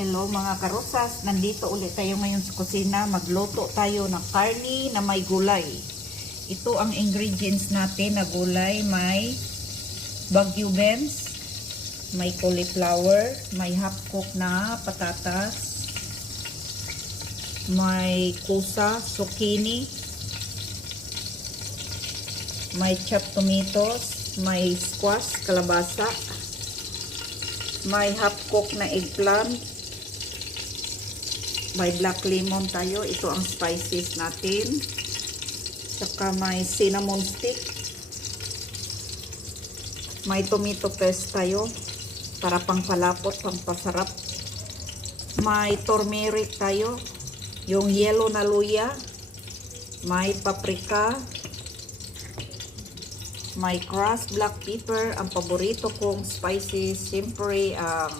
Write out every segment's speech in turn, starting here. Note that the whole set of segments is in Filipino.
Hello mga karosas, nandito ulit tayo ngayon sa kusina. Magluto tayo ng karni na may gulay. Ito ang ingredients natin na gulay. May Baguio beans, may cauliflower, may half cook na patatas, may kusa, zucchini, may chopped tomatoes, may squash, kalabasa, may half cook na eggplant, may black lemon tayo. Ito ang spices natin. Saka may cinnamon stick. May tomato paste tayo para pangpalapot, pangpasarap. May turmeric tayo, yung yellow na luya. May paprika. May crushed black pepper. Ang paborito kong spices, siyempre ang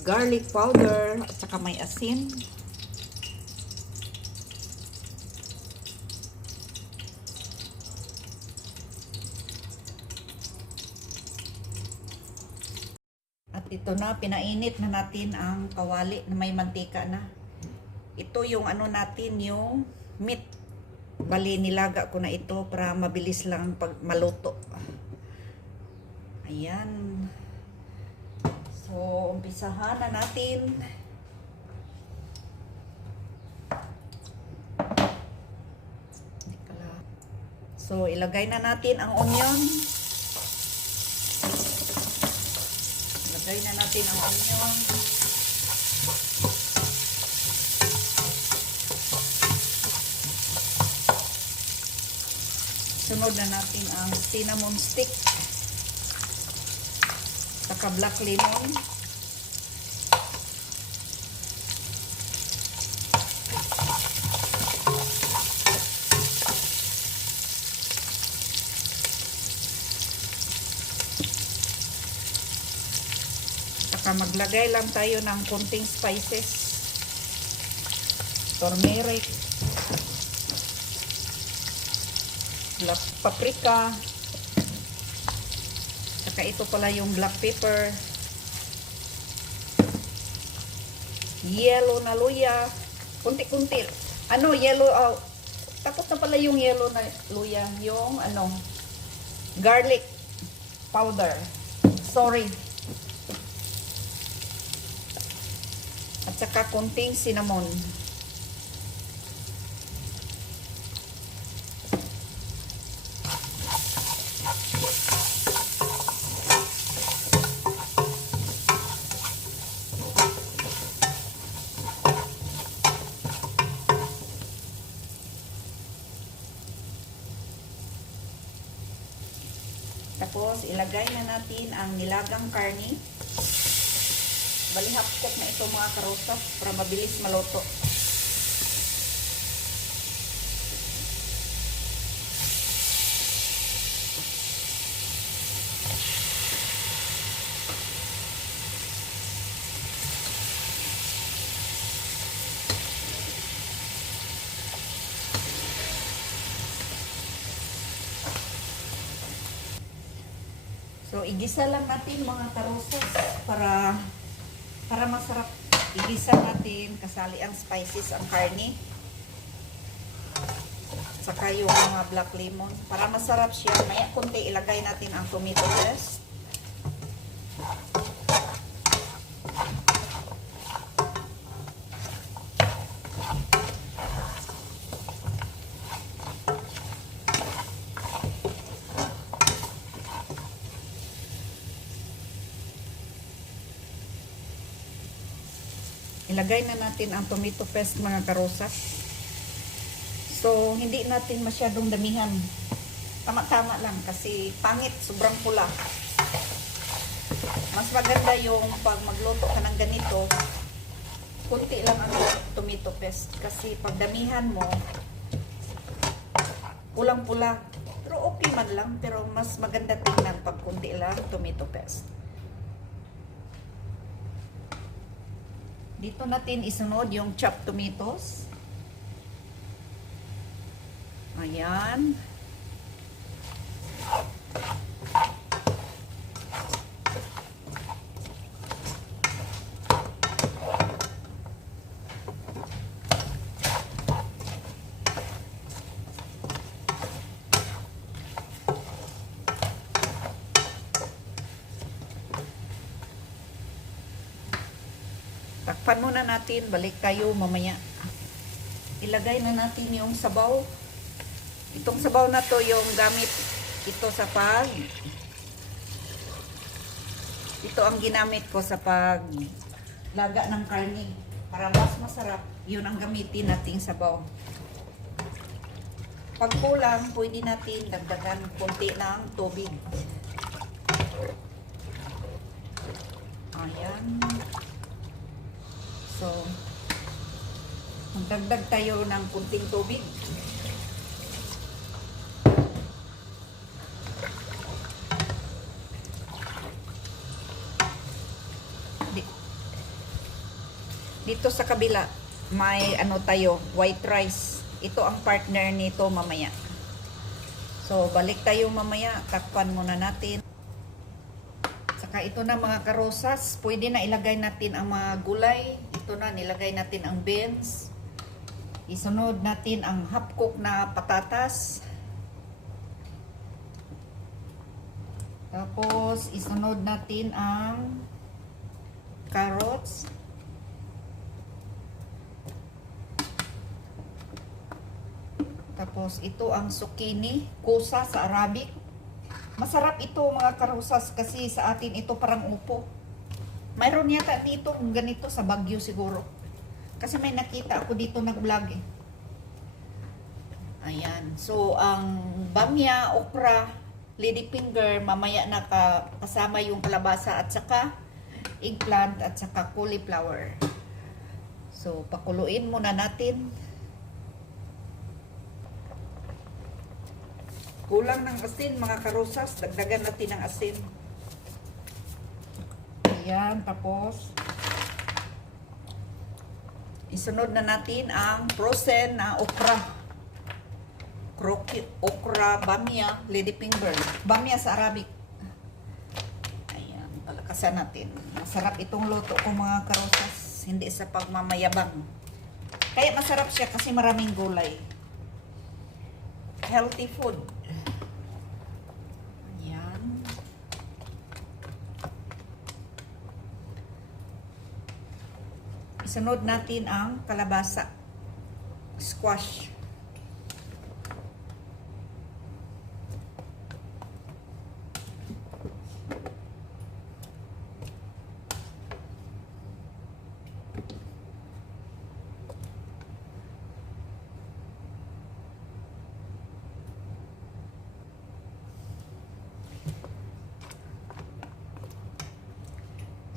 garlic powder, at saka may asin. At ito na, pinainit na natin ang kawali na may mantika na. Ito yung ano natin, yung meat. Bali, nilaga ko na ito para mabilis lang pag maluto. Ayan. So, umpisahan na natin. So, ilagay na natin ang onion. Ilagay na natin ang onion. Sunod na natin ang cinnamon stick. Saka black lemon. Saka maglagay lang tayo ng konting spices. Turmeric. Black paprika. Saka ito pala yung black pepper. Yellow na luya. Kunti-kunti. Ano, yellow, tapos na pala yung yellow na luya. Yung, garlic powder. Sorry. At saka kunting cinnamon. Tapos, ilagay na natin ang nilagang karni. Bali, half cook na ito mga karosas para mabilis maluto. So, igisa lang natin mga karosas para masarap. Igisa natin, kasali ang spices, ang karni. Saka yung mga black lemon. Para masarap siya, maya kunti ilagay natin ang tomato paste. Ilagay na natin ang tomato paste mga karosas. So, hindi natin masyadong damihan. Tama-tama lang kasi pangit, sobrang pula. Mas maganda yung pag magluto ka ng ganito, kunti lang ang tomato paste. Kasi pag damihan mo, pulang-pula. Pero okay man lang, pero mas maganda tingnan pag kunti lang tomato paste. Dito natin isunod yung chopped tomatoes. Ayan. Takpan muna natin. Balik tayo mamaya. Ilagay na natin yung sabaw. Itong sabaw na to yung gamit ito sa ito ang ginamit ko sa paglaga ng karne. Para mas masarap, yun ang gamitin nating sabaw. Pag kulang, pwede natin dagdagan konti ng tubig. Ayan. So, magdagdag tayo ng kunting tubig. Dito sa kabila, may ano tayo, white rice. Ito ang partner nito mamaya. So, balik tayo mamaya. Takpan muna natin. Saka ito na mga karosas. Pwede na ilagay natin ang mga gulay. Ito na, nilagay natin ang beans. Isunod natin ang half cook na patatas. Tapos, isunod natin ang carrots. Tapos, ito ang zucchini, kusa sa Arabic. Masarap ito mga karusas kasi sa atin ito parang upo. Mayroon yata dito ganito sa Baguio siguro. Kasi may nakita ako dito nag-vlog eh. Ayan. So, ang bamya, okra, ladyfinger, mamaya na kasama yung kalabasa at saka eggplant at saka cauliflower. So, pakuluin muna natin. Kulang ng asin mga karosas, dagdagan natin ng asin. Ayan, tapos isunod na natin ang frozen na okra. Okra, bamya, ladyfinger. Bamya sa Arabic. Ayan, palakasan natin. Masarap itong luto ko mga karosas, hindi sa pagmamayabang. Kaya masarap siya kasi maraming gulay. Healthy food. Isunod natin ang kalabasa, squash.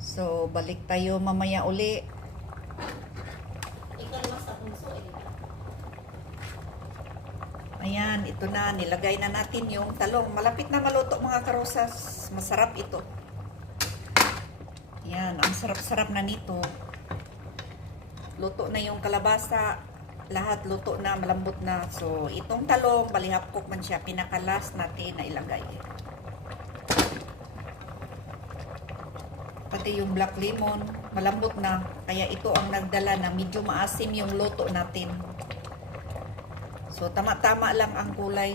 So, balik tayo mamaya uli. Ayan, ito na. Nilagay na natin yung talong. Malapit na maluto mga karosas. Masarap ito. Ayan, ang sarap-sarap na nito. Luto na yung kalabasa. Lahat luto na, malambot na. So, itong talong, balihap cook man siya. Pinakalas natin na ilagay. Pati yung black lemon, malambot na. Kaya ito ang nagdala na medyo maasim yung luto natin. So, tama-tama lang ang kulay.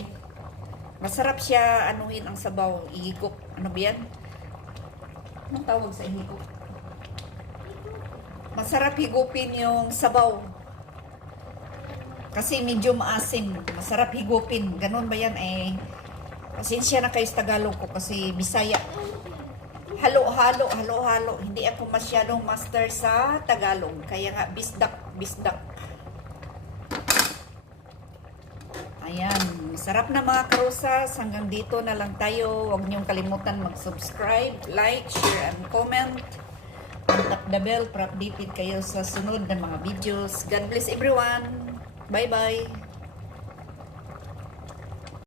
Masarap siya, anuhin ang sabaw. Ihigop. Ano ba yan? Anong tawag sa ihigop? Masarap higupin yung sabaw. Kasi medyo maasim. Masarap higupin. Ganon ba yan eh? Pasensya na kayo sa Tagalog ko kasi Bisaya. Halo-halo. Hindi ako masyadong master sa Tagalog. Kaya nga, bisdak. Ayan, masarap na mga karosas. Hanggang dito na lang tayo. Huwag niyong kalimutan mag-subscribe, like, share, and comment. Tap the bell para updated kayo sa sunod na mga videos. God bless everyone. Bye-bye.